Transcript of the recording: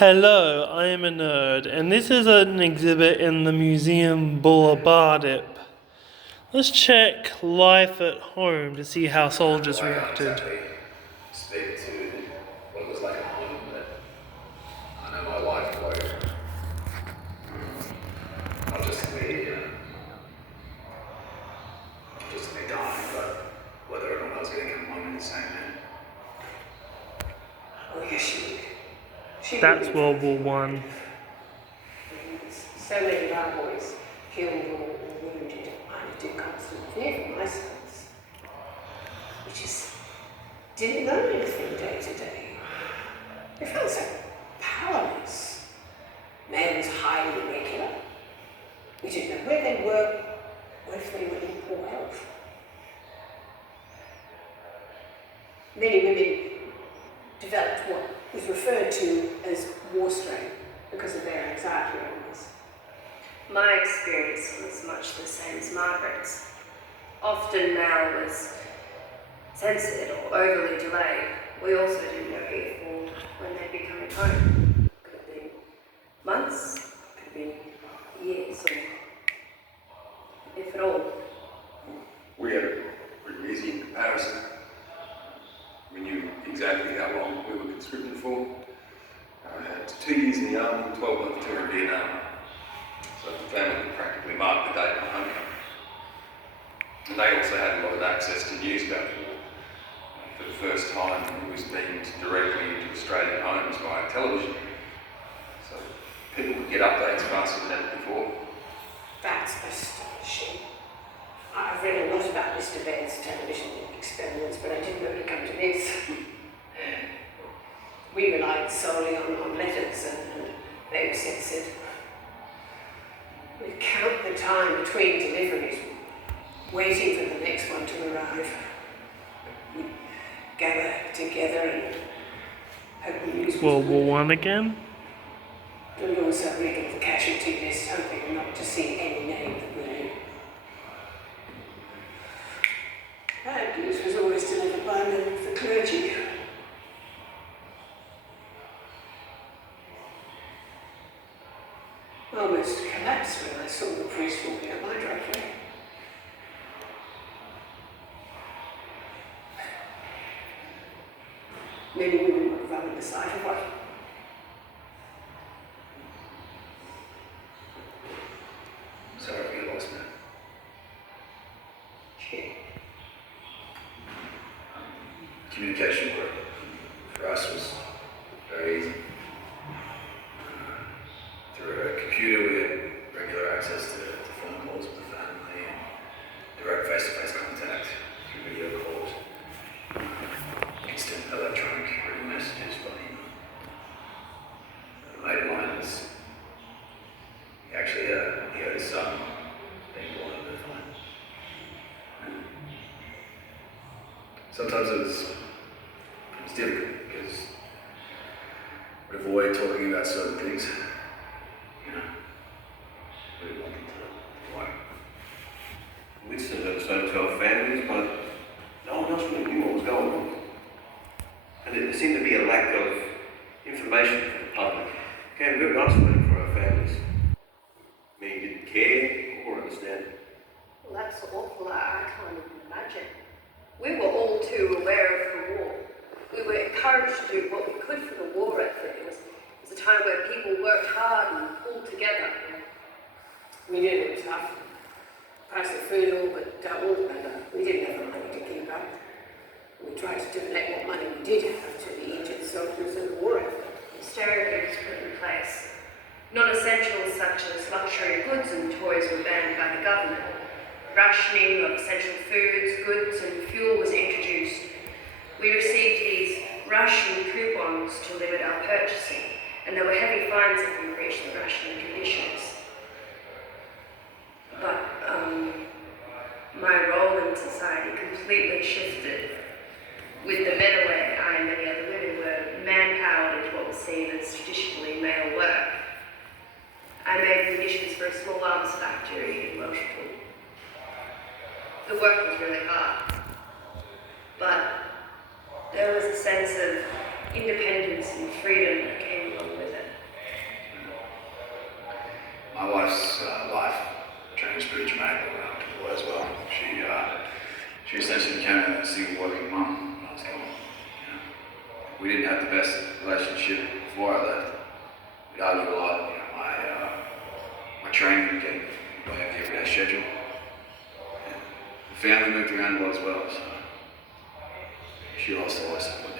Hello, I am a nerd, and this is an exhibit in the Museum Boulevard. Let's check life at home to see how soldiers reacted. Speak to what it was like at home, but I know my wife wrote not just to me dying, but whether or not I was going to come home in the same man. Oh yes, she That's World War One. So many of our boys killed or wounded. I did constant fear for my sons. We just didn't know anything day to day. We felt so powerless. Men was highly irregular. We didn't know where they were, or if they were in poor health. Many women developed what was referred to as war strain because of their anxiety illness. My experience was much the same as Margaret's. Often Mal was censored or overly delayed. We also didn't know if or when they'd be coming home. Could have been months, could have been years, or if at all. We had a pretty easy in comparison. We knew exactly how long we were conscripted for. I had 2 years in the army, 12 months tour in Vietnam. So the family could practically mark the date of my homecoming. And they also had a lot of access to news about the war. For the first time, it was beamed directly into Australian homes via television. So people could get updates faster than ever before. That's astonishing. I've read a lot about Mr. Benn's television experiments, but I didn't know to come to this. We relied solely on letters and they were censored. We'd count the time between deliveries, waiting for the next one to arrive. We'd gather together and hope the news was World War good. One again? And also read off the casualty list, hoping not to see any name that we knew. Bad news was always delivered by a member of the clergy. I almost collapsed when I saw the priest walking up my driveway. Many women would run at the sight of one. Sorry for your loss, man. Communication for us was very easy. Through a computer, we had regular access to phone calls with the family and direct face-to-face contact through video calls, instant electronic written messages by email. A mate of mine was he had his son being born at the time. Sometimes it was difficult because we'd avoid talking about certain things. You know, we didn't want them to like. We sent episodes to our families, but no one else really knew what was going on. And there seemed to be a lack of information for the public. It became very isolating for our families. Many didn't care or understand. Well, that's awful. I can't even imagine. We were all too aware of the war. We were encouraged to do what we could for the war effort. It was a time where people worked hard and pulled together. We knew it was tough. Price of food all but doubled, and we didn't have the money to keep up. We tried to donate what money we did have to the injured soldiers in the war effort. Stereotypes put in place. Non-essentials such as luxury goods and toys were banned by the government. Rationing of essential foods, goods and fuel was introduced. We received these ration coupons to limit our purchasing, and there were heavy fines if we breached the rationing conditions. But my role in society completely shifted. With the men away, I and many other women were manpowered into what was seen as traditionally male work. I made munitions for a small arms factory in Welshpool. The work was really hard, but there was a sense of independence and freedom that came along with it. she essentially became a single working mum when I was gone. We didn't have the best relationship before I left. We'd argue a lot. My training would get in the way of the everyday schedule. And the family moved around a lot as well, so she lost always supported